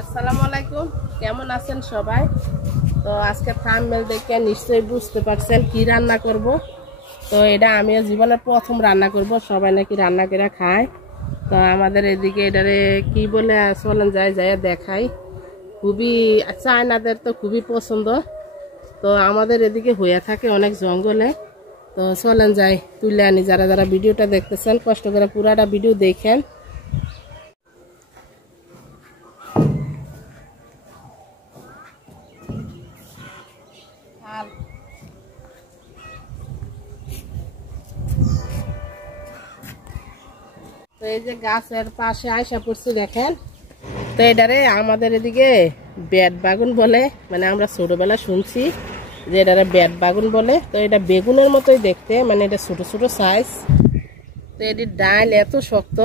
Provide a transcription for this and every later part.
আসসালামু আলাইকুম, কেমন আছেন সবাই? তো আজকে থাম্বনেল দেখে নিশ্চয়ই বুঝতে পারছেন কি রান্না করব। তো এটা আমিও জীবনের প্রথম রান্না করব। সবাই নাকি রান্না করে খায়। তো আমাদের এদিকে এটারে কি বলে চলেন যায় দেখাই। খুবই চায়নাদের তো খুবই পছন্দ। তো আমাদের এদিকে হয়ে থাকে অনেক জঙ্গলে। তো চলেন যাই তুলে আনি। যারা যারা ভিডিওটা দেখতেছেন কষ্ট করে পুরাটা ভিডিও দেখেন। তো এই যে গাছের পাশে আয়সা পড়ছি দেখেন। তো এটারে আমাদের এদিকে বেত বাগুন বলে, মানে আমরা ছোটবেলা শুনছি যে এটারে বেত বাগুন বলে। তো এটা বেগুনের মতোই দেখতে, মানে এটা ছোট ছোট সাইজ। তো এটির ডাল এত শক্ত,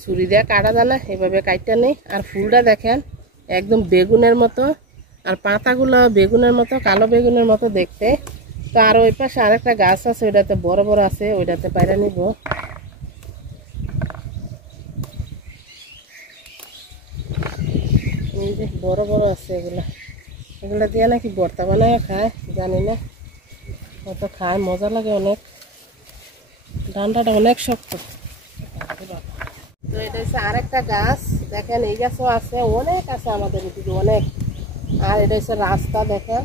ছুরি দিয়ে কাটা যায় না, এভাবে কাটটা নেই। আর ফুলটা দেখেন একদম বেগুনের মতো, আর পাতাগুলো বেগুনের মতো, কালো বেগুনের মতো দেখতে। তো আর ওই পাশে আরেকটা গাছ আছে, ওইটাতে বড় বড় আছে, ওইটাতে পায়রা নিব। এই যে বড় বড় আছে এগুলা দিয়ে নাকি ভর্তা বানায় খায়, জানি না। হয়তো খায়, মজা লাগে অনেক। ডান্ডাটা অনেক শক্ত। তো এটা হচ্ছে আরেকটা গাছ দেখেন, এই গাছও আছে, অনেক আছে আমাদের এদিকে অনেক। আর এটা হচ্ছে রাস্তা দেখেন,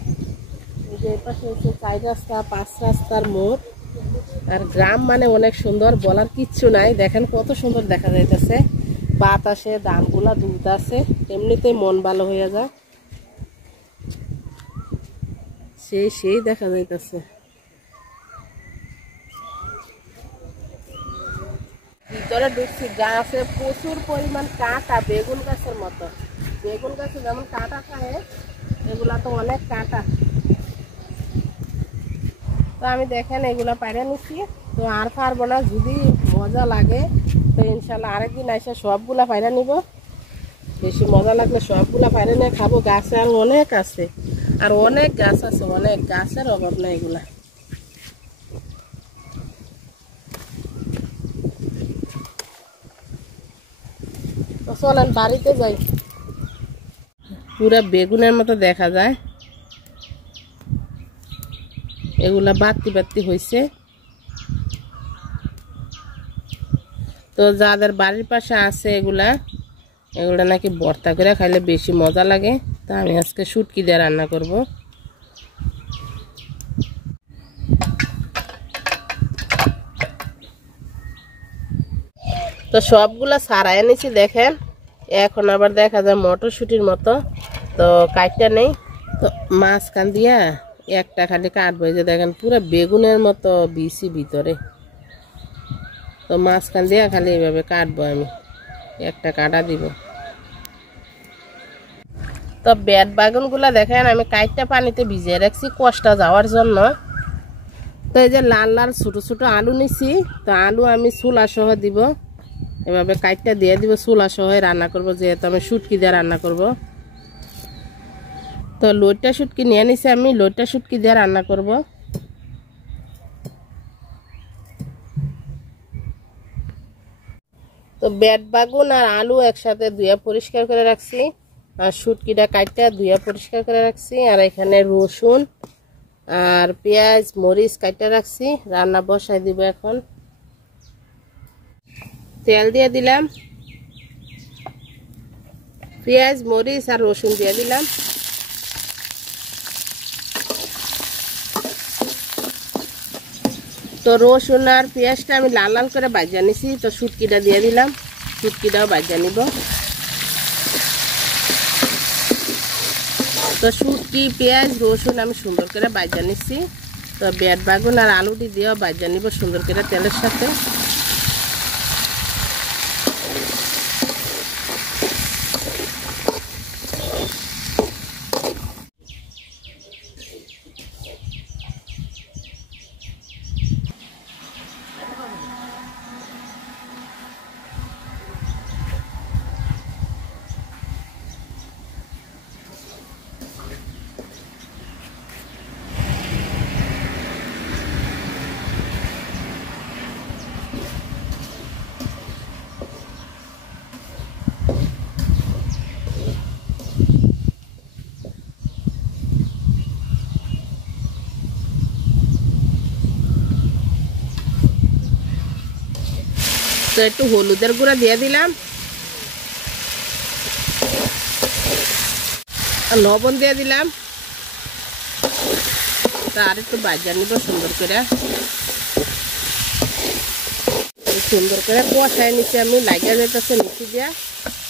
এই যে এই পাশে হচ্ছে 4 রাস্তা 5 রাস্তার মোড়। আর গ্রাম মানে অনেক সুন্দর, বলার কিচ্ছু নাই। দেখেন কত সুন্দর দেখা যাইতেছে, বাতাসে ধানগুলা দুলতেছে, এমনিতেই মন ভালো হয়ে যায়। সেই দেখা যাইতেছে। ভিতরে ঢুকছি, গাছে প্রচুর পরিমাণ কাঁটা, বেগুন গাছের মতো। বেগুন গাছে যেমন কাঁটা খায়, এগুলা তো অনেক কাঁটা। তো আমি দেখেন এগুলা পাইরা নিচ্ছি। তো আর পারবো না, যদি মজা লাগে তো ইনশাল্লাহ আরেকদিন এসে সবগুলা পাইরা নিব। বেশি মজা লাগলে সবগুলা পাইরা নিয়ে খাবো। গাছে আর অনেক আছে, আর অনেক গাছ আছে, অনেক গাছের অভাব নাই এগুলা। তো চলেন বাড়িতে যাই। পুরা বেগুনের মতো দেখা যায়, এগুলা বাত্তি বাত্তি হয়েছে। তো যাদের বাড়ির পাশে আছে এগুলা নাকি ভর্তা করে খাইলে বেশি মজা লাগে। তা আমি আজকে শুটকি দিয়ে রান্না করব। তো সবগুলা ছাড়াই এনেছি দেখেন। এখন আবার দেখা যায় মটরশুটির মতো। তো কাটটা নেই, তো মাঝখান দিয়া একটা খালি কাটবো। এই যে দেখেন পুরো বেগুনের মতো বিচি ভিতরে। তো মাঝখান দিয়া খালি এইভাবে কাটবো, আমি একটা কাটা দিব। তো বেত বাগুনগুলা দেখেন আমি কাইটটা পানিতে ভিজিয়ে রাখছি কষ্টা যাওয়ার জন্য। তো এই যে লাল লাল ছোট ছোট আলু নিছি, তো আলু আমি চুলা সহ দিব। এভাবে কাইটটা দিয়ে দিব, চুলা সহ রান্না করব, যেহেতু আমি শুটকি দিয়ে রান্না করব। তো লইট্টা শুটকি নিয়ে নিছি, আমি লইট্টা শুটকি দিয়ে রান্না করব। তো বেত বাগুন আর আলু একসাথে ধুয়ে পরিষ্কার করে রাখছি, আর শুটকিটা কাটটা ধুয়ে পরিষ্কার করে রাখছি। আর এখানে রসুন আর পেঁয়াজ মরিচ কাটটা রাখছি, রান্না বসাই দিব। এখন তেল দিয়ে দিলাম, পেঁয়াজ মরিচ আর রসুন দিয়ে দিলাম। তো রসুন আর পেঁয়াজটা আমি লাল লাল করে ভাজা নিছি। তো শুটকিটা দিয়ে দিলাম, শুটকিটাও ভাজা নিব। তো শুটকি পেঁয়াজ রসুন আমি সুন্দর করে ভাজা নিচ্ছি। তো বেত বাগুন আর আলুটি দিয়েও ভাজা নিব সুন্দর করে তেলের সাথে। তো একটু হলুদের গুঁড়া দিয়ে দিলাম, আর লবণ দিয়ে দিলাম। আর একটু বাজার নিব সুন্দর করে, সুন্দর করে কষায় নিচে আমি লাগিয়ে যেতেছে নিচে দিয়া।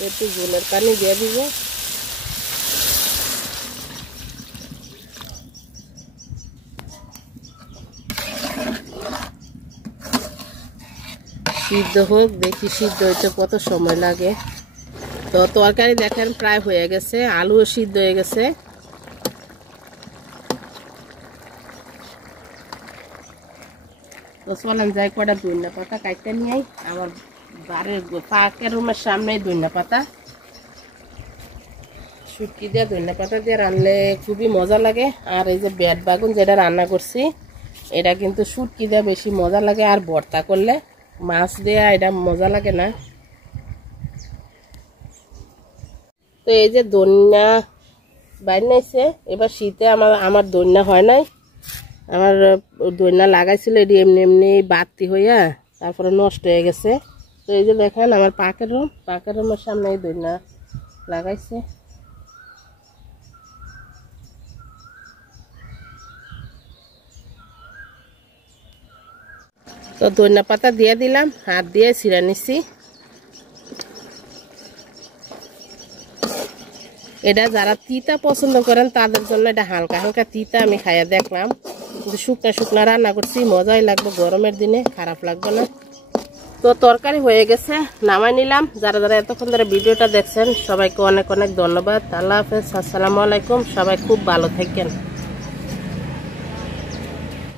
একটু জলের পানি দিয়ে দিব। সিদ্ধ হোক, দেখি সিদ্ধ হইতে কত সময় লাগে। তো তরকারি দেখেন প্রায় হয়ে গেছে, আলুও সিদ্ধ হয়ে গেছে। তো চলেন যাই কটা ধনিয়া পাতা কাটতে নিয়ে আমার বাড়ির পাকের রুমের সামনে। ধনিয়া পাতা শুটকি দিয়ে ধনিয়া পাতা দিয়ে রান্নলে খুবই মজা লাগে। আর এই যে বেড বাগুন যেটা রান্না করছি, এটা কিন্তু শুটকি দিয়ে বেশি মজা লাগে। আর ভর্তা করলে মাছ দেয়া এটা মজা লাগে না। তো এই যে ধনিয়া বাইর নাইছে, এবার শীতে আমার ধনিয়া হয় নাই। আমার ধনিয়া লাগাইছিল এটি এমনি এমনি বাতি হইয়া তারপরে নষ্ট হয়ে গেছে। তো এই যে দেখেন আমার পাকের রুমের সামনে এই ধনিয়া লাগাইছে। তো ধনিয়া পাতা দিয়ে দিলাম, হাত দিয়ে ছিঁড়ে নিছি। এটা যারা তিতা পছন্দ করেন তাদের জন্য এটা হালকা হালকা তিতা আমি খাইয়া দেখলাম। কিন্তু শুকনা শুকনা রান্না করছি, মজাই লাগবে, গরমের দিনে খারাপ লাগবে না। তো তরকারি হয়ে গেছে, নামাই নিলাম। যারা যারা এতক্ষণ ধরে ভিডিওটা দেখছেন সবাইকে অনেক অনেক ধন্যবাদ। আল্লাহ হাফেজ, আসসালামু আলাইকুম। সবাই খুব ভালো থাকেন।